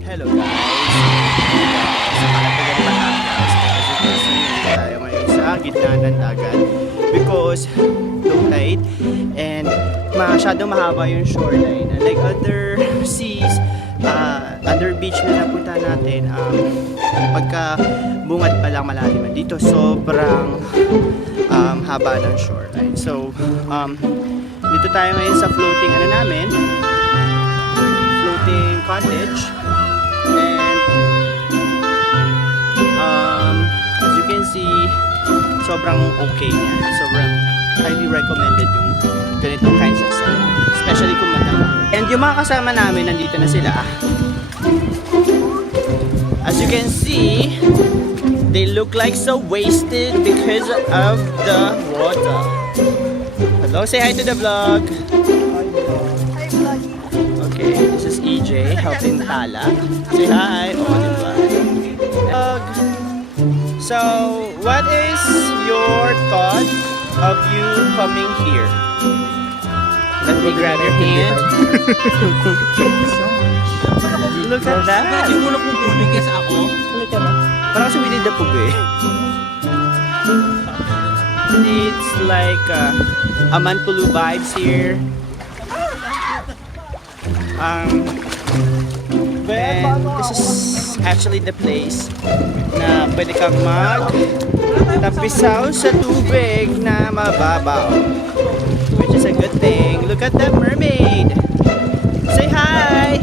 Hello guys! Sa Kalatagan Batangas, as you can see, tayo ngayon sa gitna ng dagat because low tide and masyadong mahaba yung shoreline. Like other seas, other beach na napunta natin, pagka bungad pa lang malalim. Dito sobrang haba ng shoreline. So, dito tayo ngayon sa floating floating cottage. And as you can see, sobrang okay niya. Sobrang highly recommended yung ganitong kinds of setup, especially kung matama. And yung mga kasama namin, nandito na sila. As you can see, they look like so wasted because of the water. Hello, say hi to the vlog. Hi, vlog. Okay, this is EJ helping Tala. Say hi. Oh, diba? So, what is your thought of you coming here? Let me grab your hand. Look at that. Hindi mo na pupunin kasi ako. Parang kasi Winnie the Pooh eh. It's like Amanpulu vibes here. And this is actually the place na pwede kang tapisaw sa tubig na mababaw, which is a good thing. Look at that mermaid. Say hi.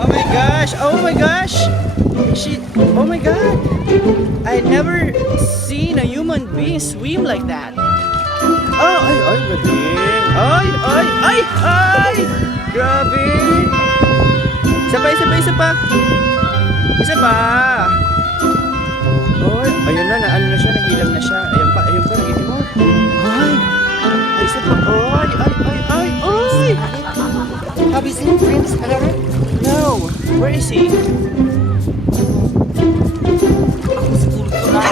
Oh my gosh. Oh my gosh. Oh my god. I never seen a human being swim like that. Oh, ay, galing. Ay. Grabe. Isa pa. Isa pa. Oy, ayun na, ano na siya, nahilap na siya. Ayun pa, nagitin mo. Ay, isa pa. Ay. Have you seen Prince Harry? No, where is he? Ako siguro ito lang.